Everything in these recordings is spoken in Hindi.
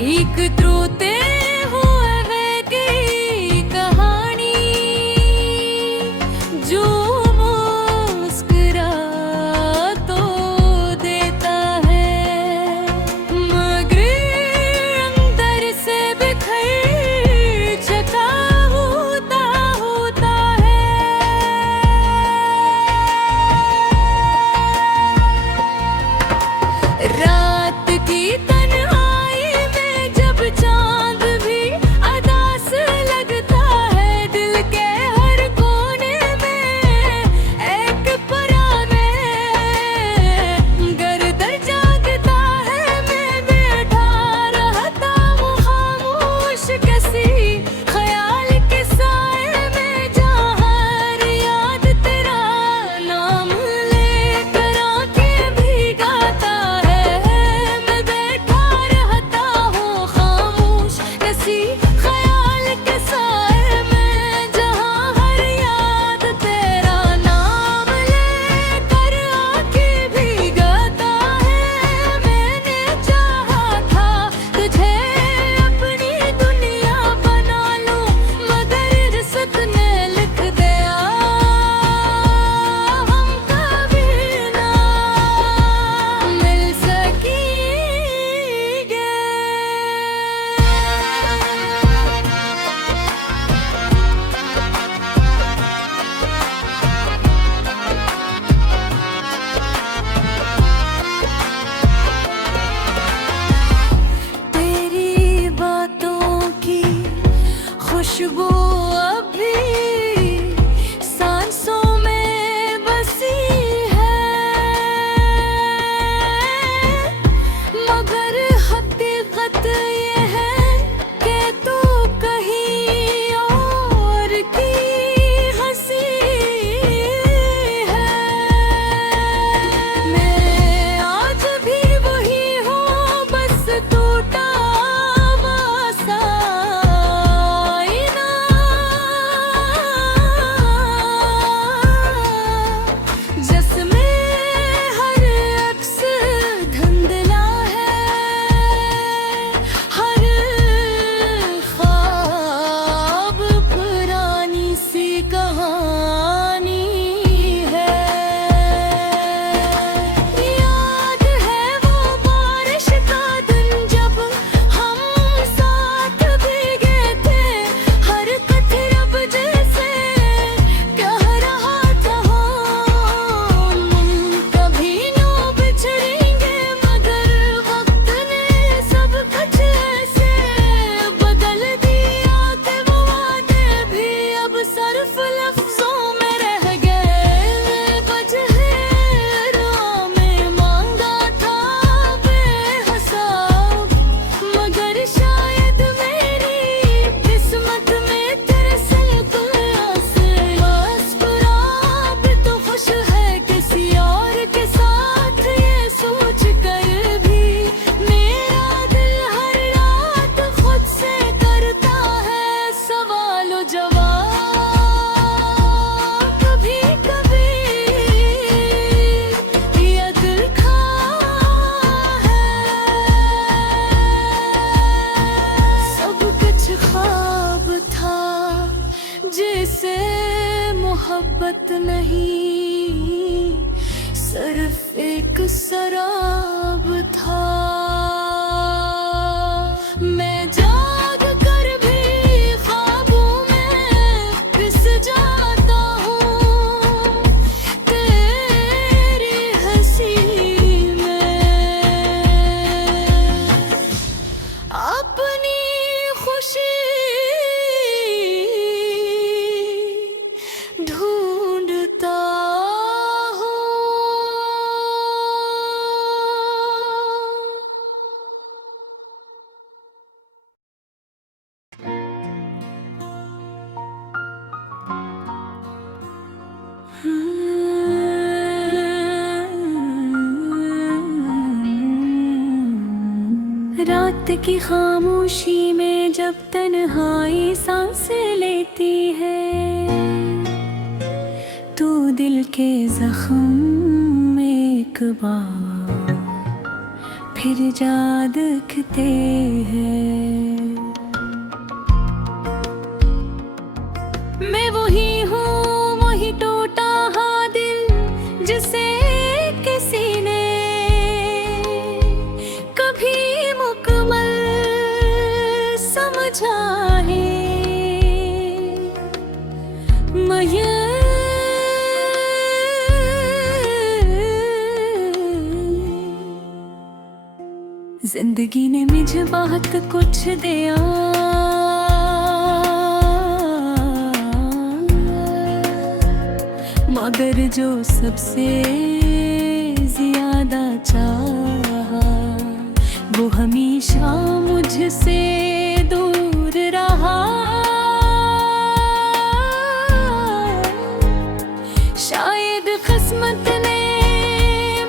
एक त्रोते हुए वे की कहानी जो मुस्कुरा तो देता है, मगर अंदर से बिखर चुका होता है। रात की चांद भी अदास लगता है, दिल के हर कोने में एक पराने गर्द जागता है। मैं बैठा रहता हूँ खामोश किसी ख्याल के साए में, जहाँ हर याद तेरा नाम लेकर आके भीगाता है। मैं बैठा रहता हूँ किसी ख्याल के साए में, जहाँ हर याद तेरा नाम लेकर आके भीगाता है। मैंने चाहा था तुझे अपनी दुनिया बना लूं, मगर रिश्त ने लिख दिया हम कभी ना मिल सकेंगे। तेरी बातों की खुशबू अभी सांसों में बसी है, मगर हकीकत ये है कि तू कहीं और की हंसी है। मैं आज भी वही हूँ, बस टूटा हुआ सा आईना, जिसमें हर अक्स धुंधला है, हर ख्वाब पुरानी सी कहानी है। याद है वो बारिश का दिन जब हम साथ भीगे थे, हर कतरब जैसे कह रहा था हम कभी ना बिछड़ेंगे, मगर वक्त ने सब कुछ ऐसे बदल दिया कि वो वादे भी अब सिर्फ लफ्जों में रह गए। वजह में मांगा था बेहिसाब, मगर शायद मेरी किस्मत में तेरे संग मुस्कुराहट तो खुश है किसी और के साथ, ये सोच कर भी मेरा दिल हर रात खुद से करता है सवाल जवाब। कभी कभी ये दिल खा है, सब कुछ ख्वाब था जिसे मोहब्बत नहीं, सिर्फ एक शराब था। मैं जाग कर भी ख्वाबों में पिस जाता हूँ, तेरी हंसी में अपनी खुशी ढूंढता हूँ। रात की खामोशी में जब तन्हाई सांस लेती है, तू दिल के जख्म में एक बार फिर जा दिखते हैं। मैं वही हूँ, वही टूटा हाँ दिल जिसे किसी ने कभी मुकम्मल समझा है। जिंदगी ने मुझे बहुत कुछ दिया, मगर जो सबसे ज्यादा चाहा वो हमेशा मुझसे दूर रहा। शायद किस्मत ने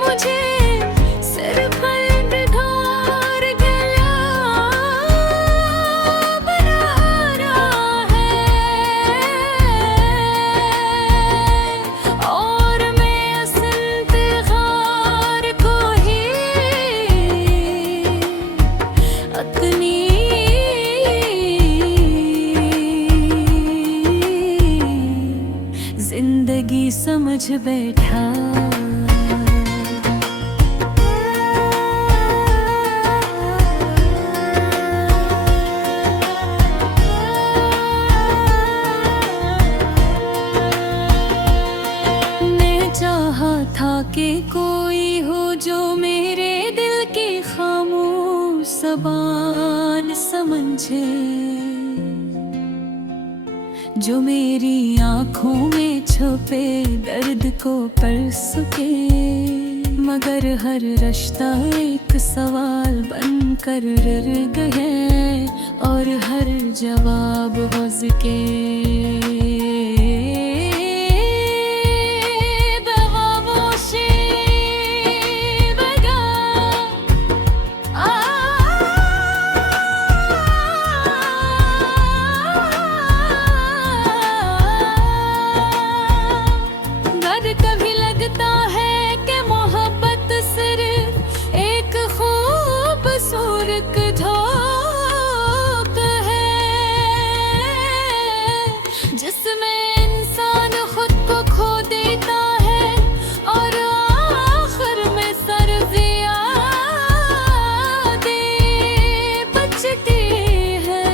मुझे सिर पर बिठार गया बना है, और मैं असल इंतज़ार को ही अपनी जिंदगी समझ बैठा। मैं चाहा था कि कोई हो जो मेरे दिल की खामोश ज़बान समझे, जो मेरी आँखों में छुपे दर्द को पढ़ सके। मगर हर रिश्ता एक सवाल बनकर रह गए, और हर जवाब वज़ के बेखामोशी बगा। कभी लगता है कि मोहब्बत सिर्फ एक खूबसूरत धोख है, जिसमें इंसान खुद को खो देता है और आखिर में सर्दियाँ बचती है।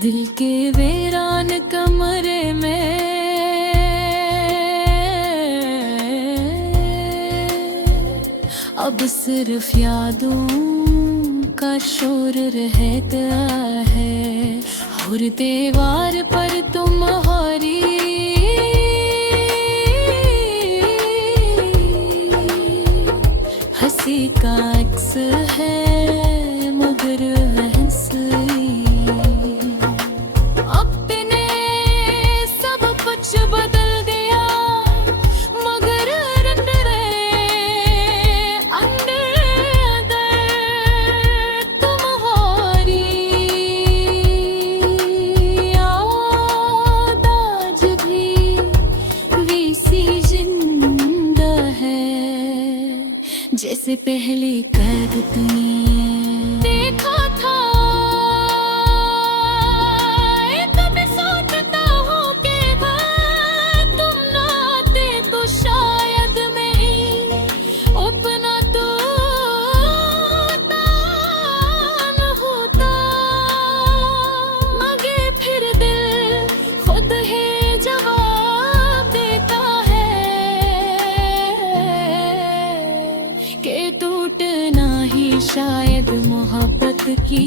दिल के वीरान कमरे में अब सिर्फ यादों का शोर रहता है, और दीवार पर तुम्हारी हंसी का अक्स है, मगर हंसी अपने सब कुछ बदल दिया। मगर अंदर तुम्हारी याद आज भी वैसी जिंदा है, जैसे पहले करती देखा था। कभी सोचता हूँ कि अगर तुम ना आते तो शायद मैं अपना तो न होता। मगर फिर दिल खुद ही जवाब देता है कि टूटना ही शायद मोहब्बत की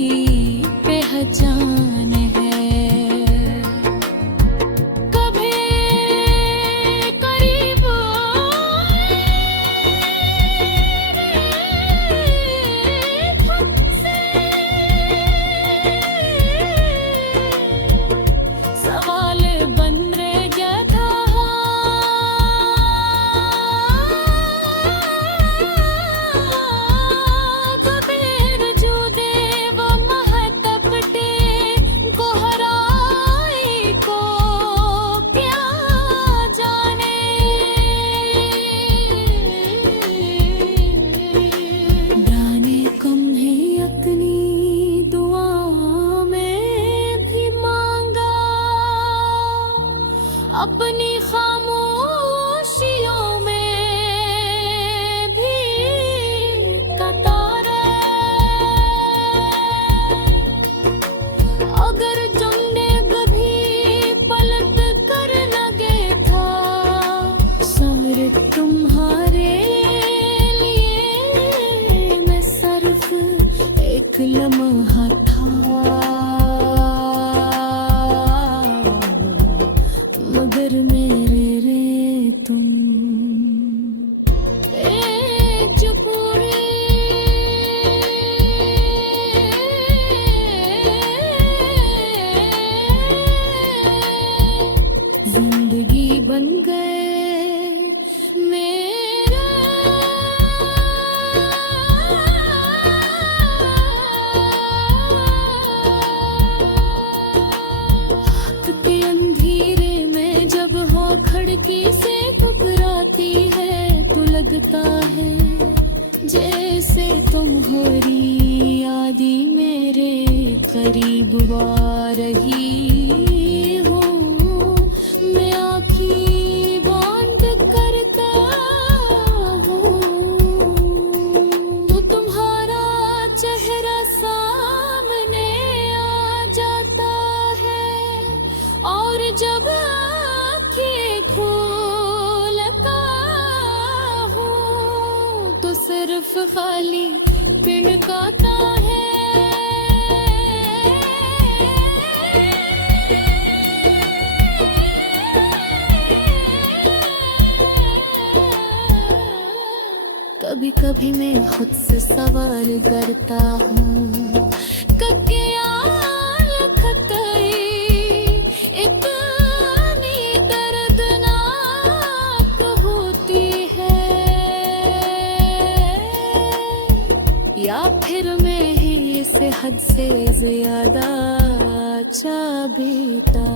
पहचान है। कभी करीब सवाल बन रह गया था, कभी जो देव महतब टे को लगता है जैसे तुम्हारी यादी मेरे करीब आ रही हो। मैं आँखें बंद करता हूँ तो तुम्हारा चेहरा सामने आ जाता है, और जब आँखें खोलता हूँ तो सिर्फ खाली पिणकाता है। कभी कभी मैं खुद से सवाल करता हूँ कि इतनी दर्दनाक होती है, या फिर मैं ही इसे हद से ज्यादा चाहता।